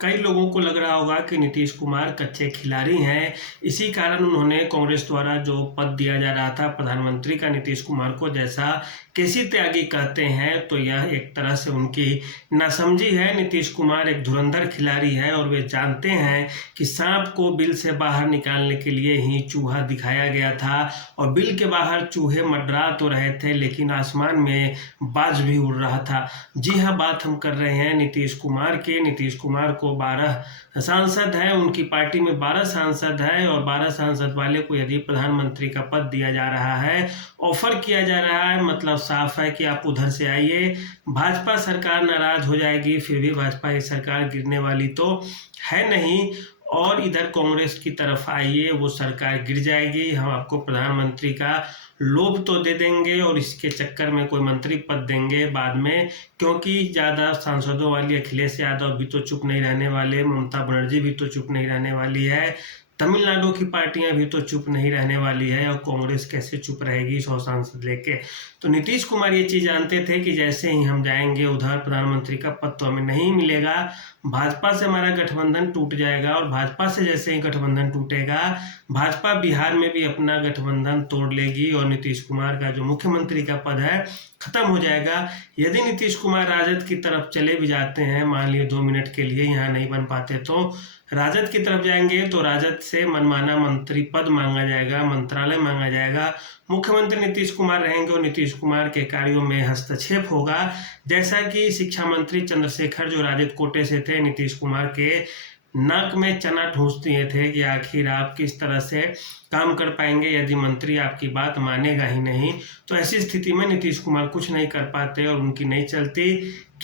कई लोगों को लग रहा होगा कि नीतीश कुमार कच्चे खिलाड़ी हैं, इसी कारण उन्होंने कांग्रेस द्वारा जो पद दिया जा रहा था प्रधानमंत्री का नीतीश कुमार को, जैसा केसी त्यागी कहते हैं, तो यह एक तरह से उनकी नासमझी है। नीतीश कुमार एक धुरंधर खिलाड़ी है और वे जानते हैं कि सांप को बिल से बाहर निकालने के लिए ही चूहा दिखाया गया था और बिल के बाहर चूहे मंडरा तो रहे थे लेकिन आसमान में बाज भी उड़ रहा था। जी हाँ, बात हम कर रहे हैं नीतीश कुमार के। नीतीश कुमार को 12 सांसद हैं, उनकी पार्टी में 12 सांसद हैं और 12 सांसद वाले को यदि प्रधानमंत्री का पद दिया जा रहा है, ऑफर किया जा रहा है, मतलब साफ है कि आप उधर से आइए। भाजपा सरकार नाराज हो जाएगी, फिर भी भाजपा की सरकार गिरने वाली तो है नहीं, और इधर कांग्रेस की तरफ आइए, वो सरकार गिर जाएगी। हम आपको प्रधानमंत्री का लोभ तो दे देंगे और इसके चक्कर में कोई मंत्री पद देंगे बाद में, क्योंकि ज़्यादा सांसदों वाली अखिलेश यादव भी तो चुप नहीं रहने वाले, ममता बनर्जी भी तो चुप नहीं रहने वाली है, तमिलनाडु की पार्टियां भी तो चुप नहीं रहने वाली है, और कांग्रेस कैसे चुप रहेगी 100 सांसद लेके। तो नीतीश कुमार ये चीज़ जानते थे कि जैसे ही हम जाएंगे उधर प्रधानमंत्री का पद तो हमें नहीं मिलेगा, भाजपा से हमारा गठबंधन टूट जाएगा, और भाजपा से जैसे ही गठबंधन टूटेगा, भाजपा बिहार में भी अपना गठबंधन तोड़ लेगी और नीतीश कुमार का जो मुख्यमंत्री का पद है खत्म हो जाएगा। यदि नीतीश कुमार राजद की तरफ चले भी जाते हैं, मान लिए 2 मिनट के लिए यहाँ नहीं बन पाते, तो राजद की तरफ जाएंगे तो राजद से मनमाना मंत्री पद मांगा जाएगा, मंत्रालय मांगा जाएगा, मुख्यमंत्री नीतीश कुमार रहेंगे और नीतीश कुमार के कार्यों में हस्तक्षेप होगा। जैसा कि शिक्षा मंत्री चंद्रशेखर जो राजद कोटे से थे, नीतीश कुमार के नाक में चना ठूंस दिए थे कि आखिर आप किस तरह से काम कर पाएंगे यदि मंत्री आपकी बात मानेगा ही नहीं। तो ऐसी स्थिति में नीतीश कुमार कुछ नहीं कर पाते और उनकी नहीं चलती।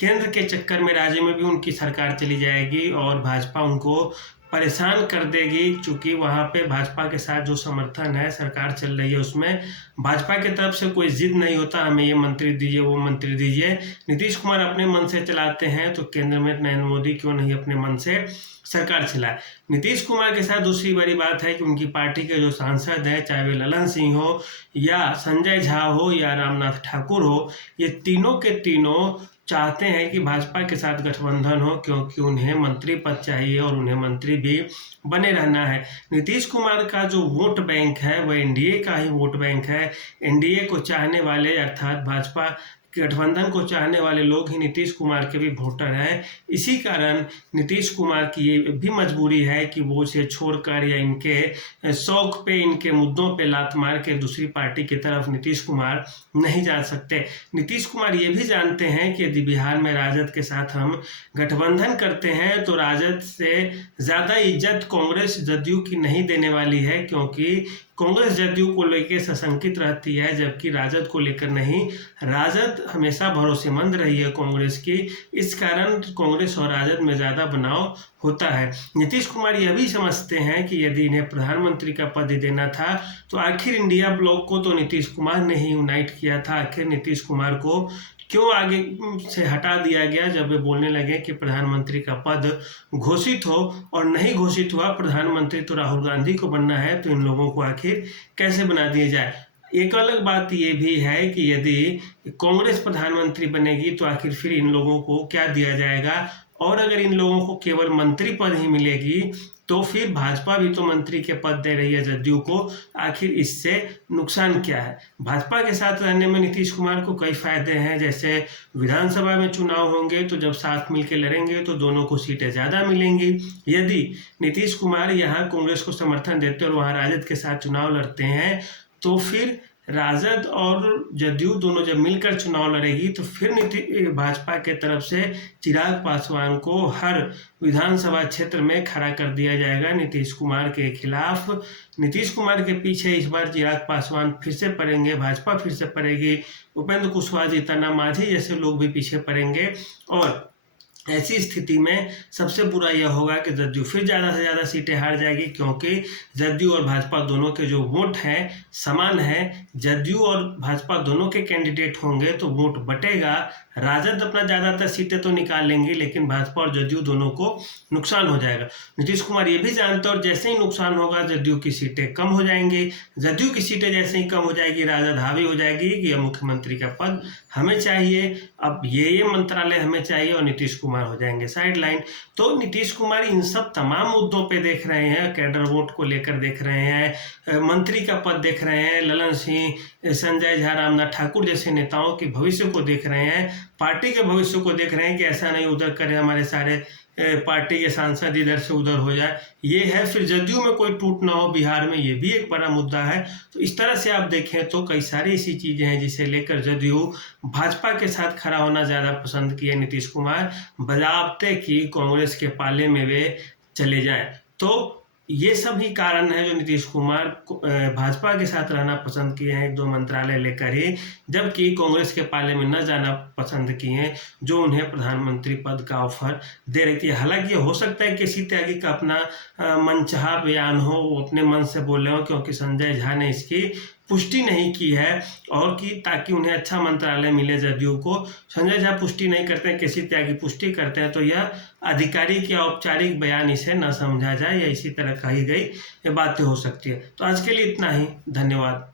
केंद्र के चक्कर में राज्य में भी उनकी सरकार चली जाएगी और भाजपा उनको परेशान कर देगी, क्योंकि वहाँ पे भाजपा के साथ जो समर्थन है सरकार चल रही है उसमें भाजपा की तरफ से कोई जिद नहीं होता हमें ये मंत्री दीजिए वो मंत्री दीजिए। नीतीश कुमार अपने मन से चलाते हैं, तो केंद्र में नरेंद्र मोदी क्यों नहीं अपने मन से सरकार चलाए। नीतीश कुमार के साथ दूसरी बड़ी बात है कि उनकी पार्टी के जो सांसद हैं, चाहे वे ललन सिंह हो या संजय झा हो या रामनाथ ठाकुर हो, ये तीनों के तीनों चाहते हैं कि भाजपा के साथ गठबंधन हो, क्योंकि उन्हें मंत्री पद चाहिए और उन्हें मंत्री भी बने रहना है। नीतीश कुमार का जो वोट बैंक है वह एनडीए का ही वोट बैंक है। एनडीए को चाहने वाले अर्थात भाजपा गठबंधन को चाहने वाले लोग ही नीतीश कुमार के भी वोटर हैं। इसी कारण नीतीश कुमार की ये भी मजबूरी है कि वो इसे छोड़कर या इनके शौक पे, इनके मुद्दों पे लात मार के दूसरी पार्टी की तरफ नीतीश कुमार नहीं जा सकते। नीतीश कुमार ये भी जानते हैं कि यदि बिहार में राजद के साथ हम गठबंधन करते हैं तो राजद से ज़्यादा इज्जत कांग्रेस जदयू की नहीं देने वाली है, क्योंकि कांग्रेस जदयू को लेकर सशंकित रहती है जबकि राजद को लेकर नहीं। राजद हमेशा भरोसेमंद रही है कांग्रेस की, इस कारण कांग्रेस और राजद में ज़्यादा बनाव होता है। नीतीश कुमार यह भी समझते हैं कि यदि इन्हें प्रधानमंत्री का पद देना था तो आखिर इंडिया ब्लॉक को तो नीतीश कुमार ने ही यूनाइट किया था, आखिर नीतीश कुमार को क्यों आगे से हटा दिया गया जब वे बोलने लगे कि प्रधानमंत्री का पद घोषित हो और नहीं घोषित हुआ, प्रधानमंत्री तो राहुल गांधी को बनना है, तो इन लोगों को आखिर कैसे बना दिया जाए। एक अलग बात ये भी है कि यदि कांग्रेस प्रधानमंत्री बनेगी तो आखिर फिर इन लोगों को क्या दिया जाएगा, और अगर इन लोगों को केवल मंत्री पद ही मिलेगी तो फिर भाजपा भी तो मंत्री के पद दे रही है जदयू को, आखिर इससे नुकसान क्या है। भाजपा के साथ रहने में नीतीश कुमार को कई फायदे हैं, जैसे विधानसभा में चुनाव होंगे तो जब साथ मिलकर लड़ेंगे तो दोनों को सीटें ज़्यादा मिलेंगी। यदि नीतीश कुमार यहाँ कांग्रेस को समर्थन देते और वहाँ राजद के साथ चुनाव लड़ते हैं तो फिर राजद और जदयू दोनों जब मिलकर चुनाव लड़ेगी तो फिर भाजपा के तरफ से चिराग पासवान को हर विधानसभा क्षेत्र में खड़ा कर दिया जाएगा नीतीश कुमार के खिलाफ। नीतीश कुमार के पीछे इस बार चिराग पासवान फिर से पड़ेंगे, भाजपा फिर से पड़ेगी, उपेंद्र कुशवाहा जी, तना माझी जैसे लोग भी पीछे पड़ेंगे, और ऐसी स्थिति में सबसे बुरा यह होगा कि जदयू फिर ज़्यादा से ज़्यादा सीटें हार जाएगी, क्योंकि जदयू और भाजपा दोनों के जो वोट हैं समान है। जदयू और भाजपा दोनों के कैंडिडेट होंगे तो वोट बटेगा, राजद अपना ज़्यादातर सीटें तो निकाल लेंगे, लेकिन भाजपा और जदयू दोनों को नुकसान हो जाएगा। नीतीश कुमार ये भी जानते हैं और जैसे ही नुकसान होगा जदयू की सीटें कम हो जाएंगी। जदयू की सीटें जैसे ही कम हो जाएगी, राजद हावी हो जाएगी कि मुख्यमंत्री का पद हमें चाहिए, अब ये मंत्रालय हमें चाहिए, और नीतीश कुमार हो जाएंगे साइडलाइन। तो नीतीश कुमार इन सब तमाम मुद्दों पे देख रहे हैं, कैडर वोट को लेकर देख रहे हैं, मंत्री का पद देख रहे हैं, ललन सिंह, संजय झा, रामनाथ ठाकुर जैसे नेताओं के भविष्य को देख रहे हैं, पार्टी के भविष्य को देख रहे हैं कि ऐसा नहीं उधर करें, हमारे सारे पार्टी के सांसद इधर से उधर हो जाए, ये है। फिर जदयू में कोई टूट ना हो बिहार में, ये भी एक बड़ा मुद्दा है। तो इस तरह से आप देखें तो कई सारी ऐसी चीज़ें हैं जिसे लेकर जदयू भाजपा के साथ खड़ा होना ज़्यादा पसंद किए नीतीश कुमार, बजाबते कि कांग्रेस के पाले में वे चले जाएं। तो ये सब ही कारण है जो नीतीश कुमार भाजपा के साथ रहना पसंद किए हैं 1-2 मंत्रालय लेकर ही, जबकि कांग्रेस के पाले में न जाना पसंद किए हैं जो उन्हें प्रधानमंत्री पद का ऑफर दे रही थी। हालांकि हो सकता है केसी त्यागी का अपना मनचाहा बयान हो, वो अपने मन से बोले हो, क्योंकि संजय झा ने इसकी पुष्टि नहीं की है, और कि ताकि उन्हें अच्छा मंत्रालय मिले जदयू को। संजय झा पुष्टि नहीं करते हैं, केसी त्यागी पुष्टि करते हैं, तो यह आधिकारिक या औपचारिक बयान इसे न समझा जाए, या इसी तरह कही गई ये बातें हो सकती है। तो आज के लिए इतना ही, धन्यवाद।